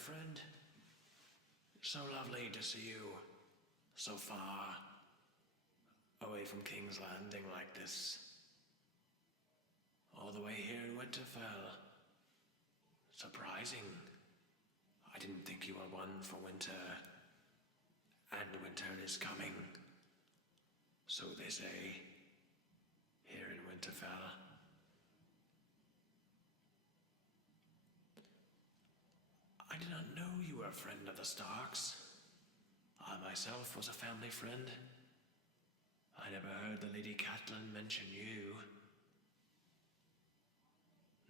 friend. So lovely to see you so far away from King's Landing like this. All the way here in Winterfell. Surprising. I didn't think you were one for winter. And winter is coming. So they say here in Winterfell. I did not know you were a friend of the Starks. I myself was a family friend. I never heard the Lady Catelyn mention you.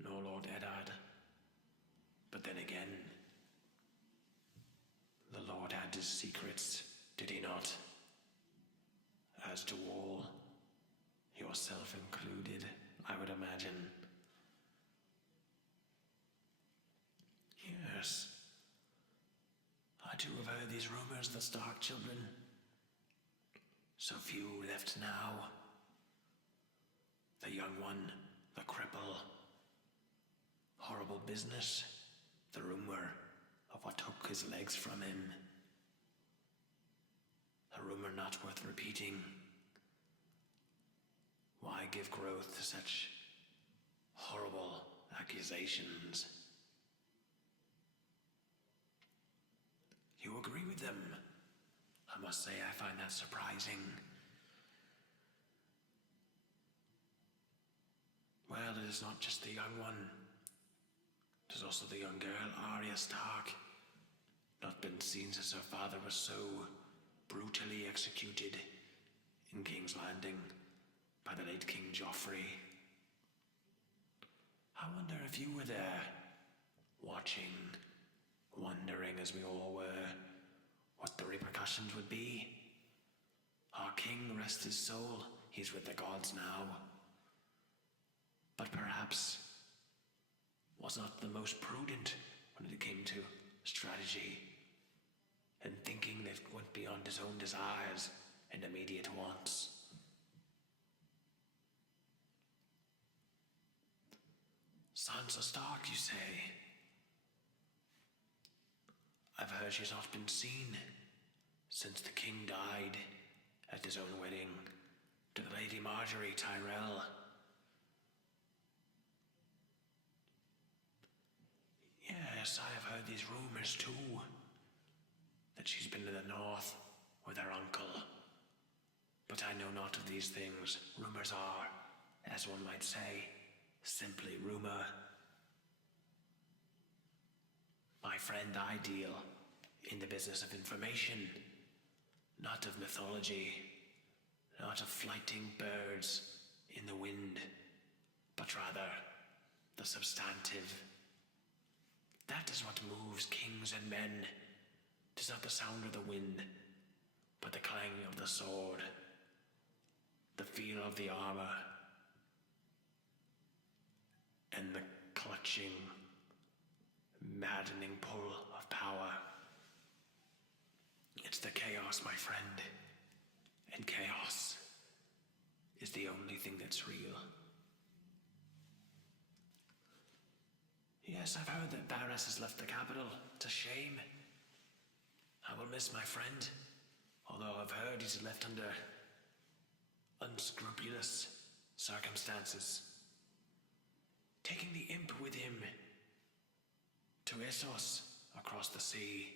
Nor Lord Eddard. But then again, the Lord had his secrets, did he not? As to all, yourself included, I would imagine. Yes. I too have heard these rumors of the Stark children. So few left now. The young one, the cripple. Horrible business. The rumor of what took his legs from him. A rumor not worth repeating. Why give growth to such horrible accusations? You agree with them? I must say I find that surprising. Well, it is not just the young one. It is also the young girl, Arya Stark. Not been seen since her father was so brutally executed in King's Landing by the late King Joffrey. I wonder if you were there, watching, wondering as we all were, what the repercussions would be. Our king, rest his soul, he's with the gods now. But perhaps was not the most prudent when it came to strategy and thinking that went beyond his own desires and immediate wants. Sansa Stark, you say? I've heard she's not been seen since the king died at his own wedding to the Lady Marjorie Tyrell. Yes, I have heard these rumors too, that she's been to the north with her uncle. But I know not of these things. Rumors are, as one might say, simply rumor. My friend, I deal in the business of information, not of mythology, not of flighting birds in the wind, but rather the substantive. That is what moves kings and men. 'Tis not the sound of the wind, but the clang of the sword, the feel of the armor, and the clutching, maddening pull of power. It's the chaos, my friend, and chaos is the only thing that's real. Yes, I've heard that Varys has left the capital. It's a shame. I will miss my friend, although I've heard he's left under unscrupulous circumstances. Taking the imp with him to Essos across the sea.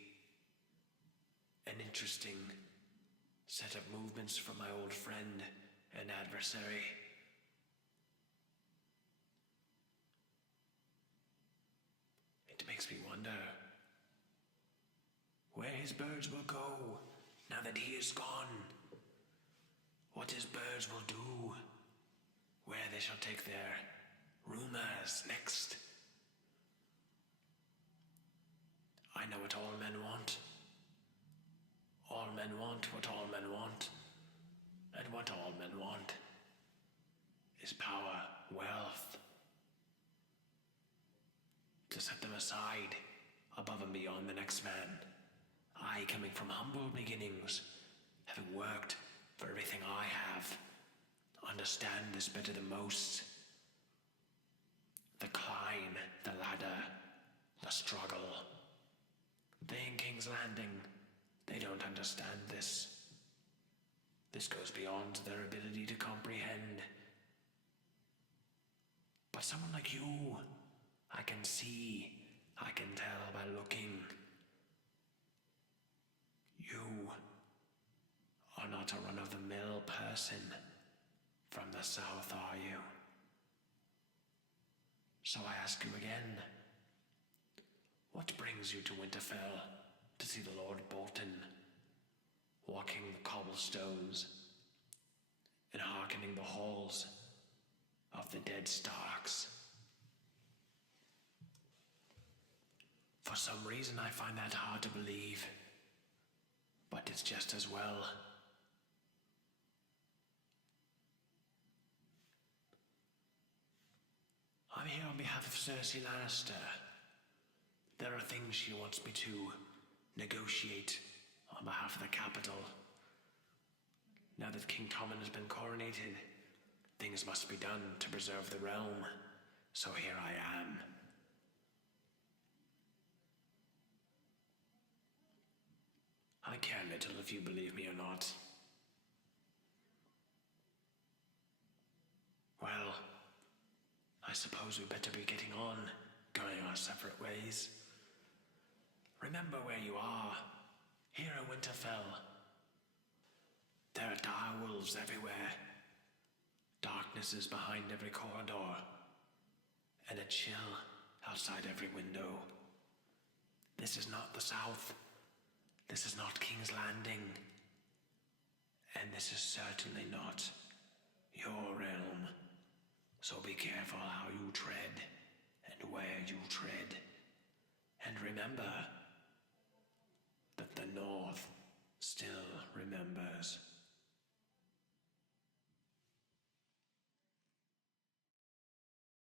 An interesting set of movements from my old friend and adversary. It makes me wonder where his birds will go now that he is gone. What his birds will do. Where they shall take their rumors next. I know what all men want. All men want what all men want. And what all men want is power, wealth. To set them aside, above and beyond the next man. I, coming from humble beginnings, having worked for everything I have, understand this better than most. The climb, the ladder, the struggle, King's Landing. They don't understand this. This goes beyond their ability to comprehend. But someone like you, I can see, I can tell by looking. You are not a run-of-the-mill person from the south, are you? So I ask you again, what brings you to Winterfell to see the Lord Bolton walking the cobblestones and hearkening the halls of the dead Starks? For some reason I find that hard to believe, but it's just as well. I'm here on behalf of Cersei Lannister. There are things she wants me to negotiate on behalf of the capital. Now that King Tommen has been coronated, things must be done to preserve the realm. So here I am. I care little if you believe me or not. Well, I suppose we better be getting on, going our separate ways. Remember where you are, here in Winterfell. There are dire wolves everywhere. Darkness is behind every corridor, and a chill outside every window. This is not the South. This is not King's Landing. And this is certainly not your realm. So be careful how you tread and where you tread. And remember that the North still remembers.